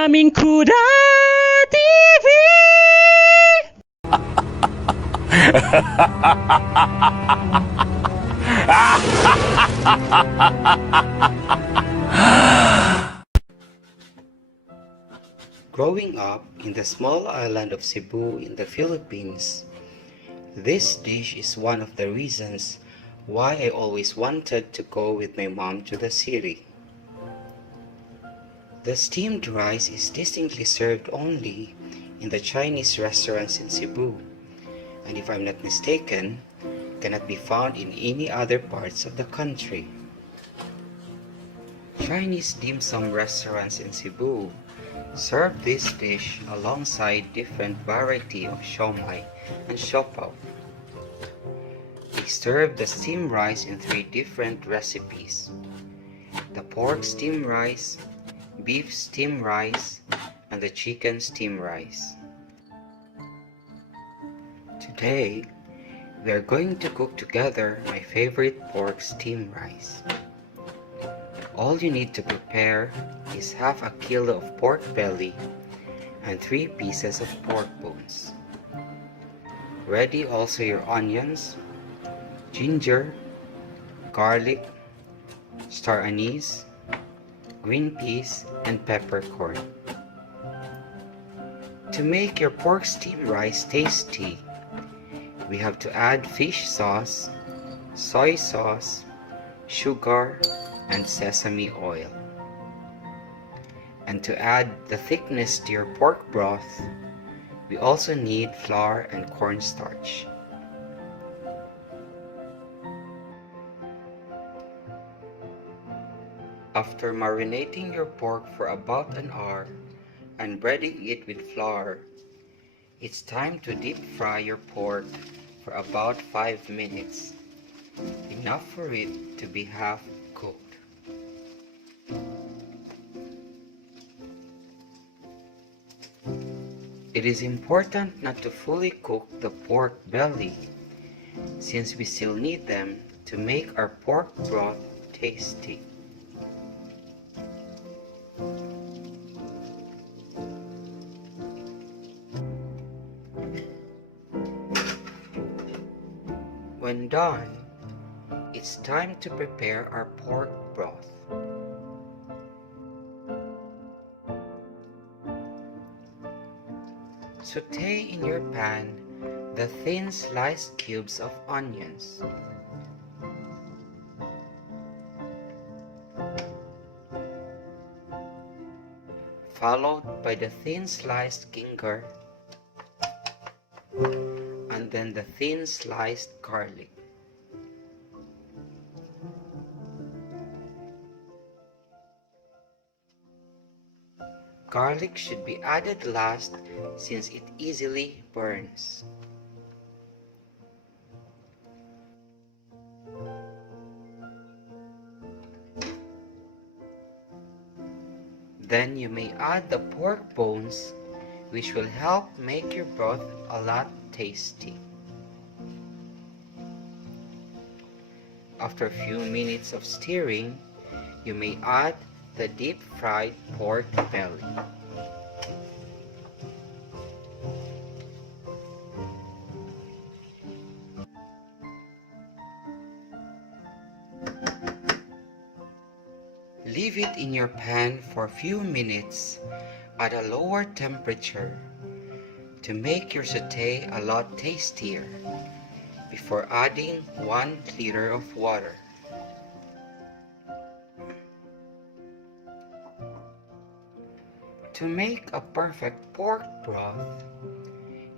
aming Kuda TV! Growing up in the small island of Cebu in the Philippines, this dish is one of the reasons why I always wanted to go with my mom to the city. The steamed rice is distinctly served only in the Chinese restaurants in Cebu, and if I'm not mistaken, cannot be found in any other parts of the country. Chinese dim sum restaurants in Cebu serve this dish alongside different variety of siomai and siopaw. They serve the steamed rice in 3 different recipes: the pork steamed rice, beef steamed rice, and the chicken steamed rice. Today, we are going to cook together my favorite pork steamed rice. All you need to prepare is half a kilo of pork belly and 3 pieces of pork bones. Ready also your onions, ginger, garlic, star anise, green peas, and peppercorn. To make your pork steamed rice tasty, we have to add fish sauce, soy sauce, sugar, and sesame oil. And to add the thickness to your pork broth, we also need flour and cornstarch. After marinating your pork for about an hour and breading it with flour, it's time to deep fry your pork for about 5 minutes, enough for it to be half cooked. It is important not to fully cook the pork belly, since we still need them to make our pork broth tasty. When done, it's time to prepare our pork broth. Sauté in your pan the thin sliced cubes of onions. Followed by the thin sliced ginger, and then the thin sliced garlic. Garlic should be added last since it easily burns. Then you may add the pork bones, which will help make your broth a lot tasty. After a few minutes of stirring, you may add the deep fried pork belly. Leave it in your pan for a few minutes at a lower temperature to make your sauté a lot tastier before adding 1 liter of water. To make a perfect pork broth,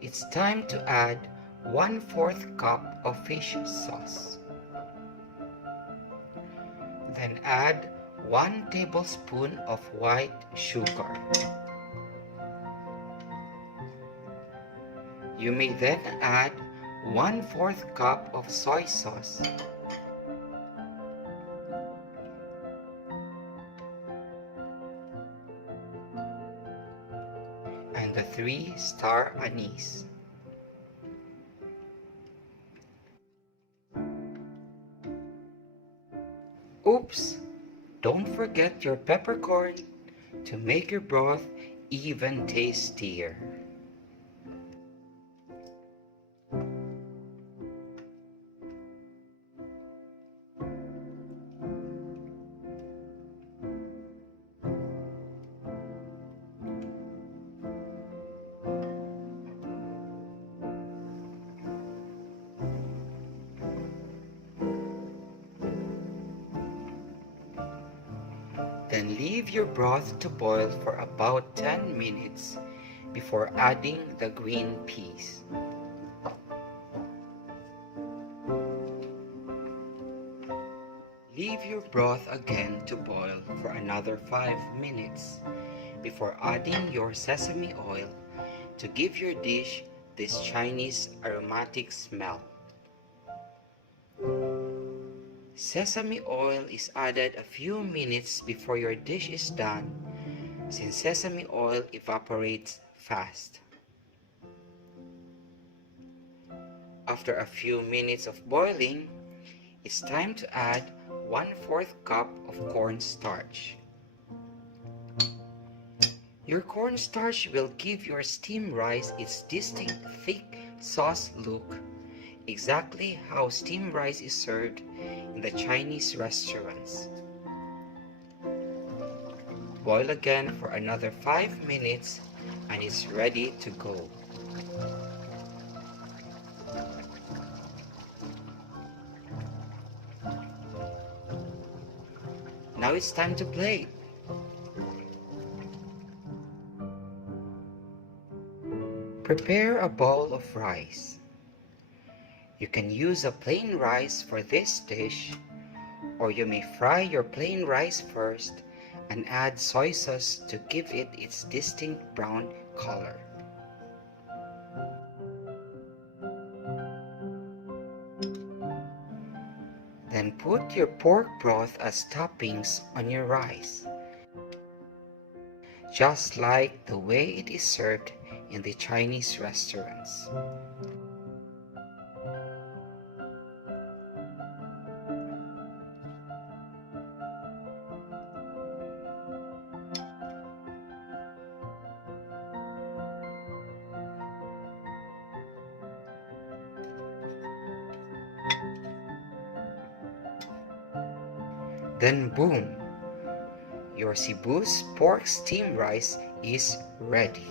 it's time to add 1/4 cup of fish sauce. Then add 1 tablespoon of white sugar. You may then add 1/4 cup of soy sauce. And the 3 star anise. Oops! Don't forget your peppercorn to make your broth even tastier. Then leave your broth to boil for about 10 minutes before adding the green peas. Leave your broth again to boil for another 5 minutes before adding your sesame oil to give your dish this Chinese aromatic smell. Sesame oil is added a few minutes before your dish is done, since sesame oil evaporates fast. After a few minutes of boiling, it's time to add 1/4 cup of cornstarch. Your cornstarch will give your steamed rice its distinct thick sauce look, exactly how steamed rice is served in the Chinese restaurants. Boil again for another 5 minutes and it's ready to go. Now it's time to plate. Prepare a bowl of rice. You can use a plain rice for this dish, or you may fry your plain rice first and add soy sauce to give it its distinct brown color. Then put your pork broth as toppings on your rice, just like the way it is served in the Chinese restaurants. Then boom! Your Cebu's pork steamed rice is ready.